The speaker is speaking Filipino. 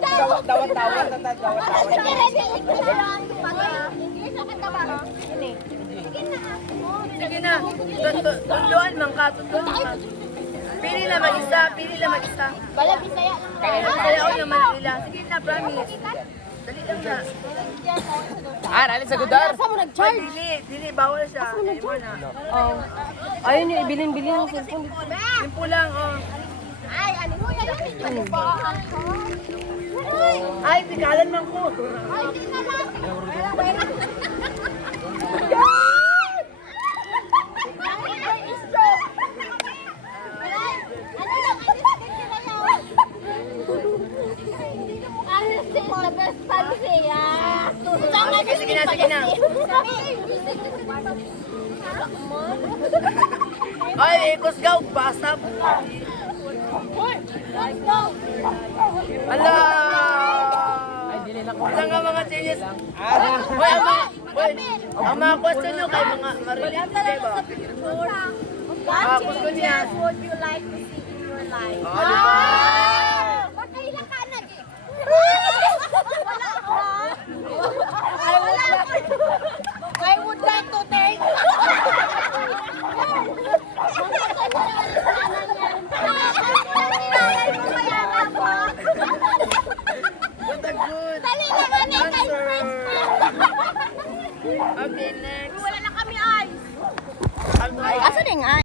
Tawad-tawad. Sige na. Tunduan man ka. Pili lang mag-isa. Bala, Bisaya. Kaya naman nila. Sige na, promise. Dali lang na. Alis sa gudar. Saan mo nag-charge? Dili, bawal siya. Ayun yung bilin-bilin ng cellphone. Simple lang, oh. Ay, ano mo yan? Ano ba? Ay, tikalan man ko. Ay, hindi na lang. Sige na. Ay, kusgaw, basta po. Ala! Ilang nga mga changes. Ang mga question nyo kay mga marinig, diba? What changes would you like to see in your life? Diba?